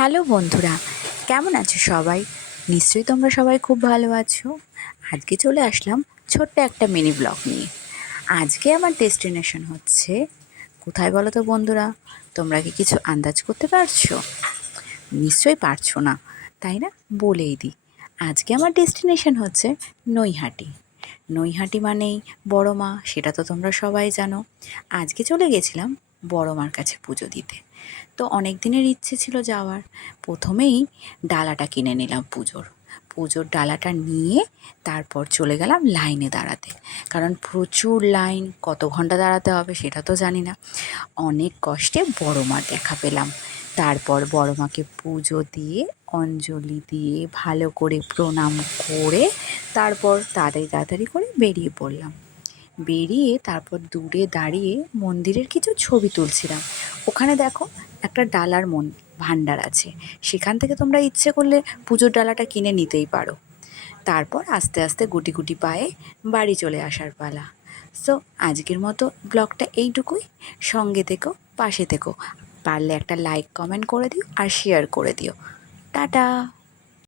Hello বন্ধুরা, কেমন আছো সবাই? নিশ্চয়ই তোমরা সবাই খুব ভালো আছো। আজকে চলে আসলাম ছোট্ট একটা মিনি ব্লগ নিয়ে। আজকে আমার ডেস্টিনেশন হচ্ছে কোথায় বলো তো বন্ধুরা? তোমরা কি কিছু আন্দাজ করতে পারছো? নিশ্চয়ই পারছো না, তাই না? বলেই দিই। আজকে আমার ডেস্টিনেশন হচ্ছে নৈহাটি। নৈহাটি মানেই বড় মা, সেটা তো তোমরা সবাই জানো। আজকে চলে গেছিলাম বড় মার কাছে পুজো দিতে। তো অনেক দিনের ইচ্ছে ছিল যাওয়ার। প্রথমেই ডালাটা কিনে নিলাম পুজোর ডালাটা নিয়ে তারপর চলে গেলাম লাইনে দাঁড়াতে। কারণ প্রচুর লাইন, কত ঘন্টা দাঁড়াতে হবে সেটা তো জানি না। অনেক কষ্টে বড় মার দেখা পেলাম। তারপর বড় মাকে পুজো দিয়ে, অঞ্জলি দিয়ে, ভালো করে প্রণাম করে তারপর তাড়াতাড়ি করে বেরিয়ে পড়লাম। বেরিয়ে তারপর দূরে দাঁড়িয়ে মন্দিরের কিছু ছবি তুলছিলাম। ওখানে দেখো একটা ডালার ভাণ্ডার আছে, সেখান থেকে তোমরা ইচ্ছে করলে পুজোর ডালাটা কিনে নিতেই পারো। তারপর আস্তে আস্তে গুটি গুটি পায়ে বাড়ি চলে আসার পালা। সো আজকের মতো ব্লগটা এইটুকুই। সঙ্গে থেকো, পাশে থেকো। পারলে একটা লাইক কমেন্ট করে দিও আর শেয়ার করে দিও। টাটা।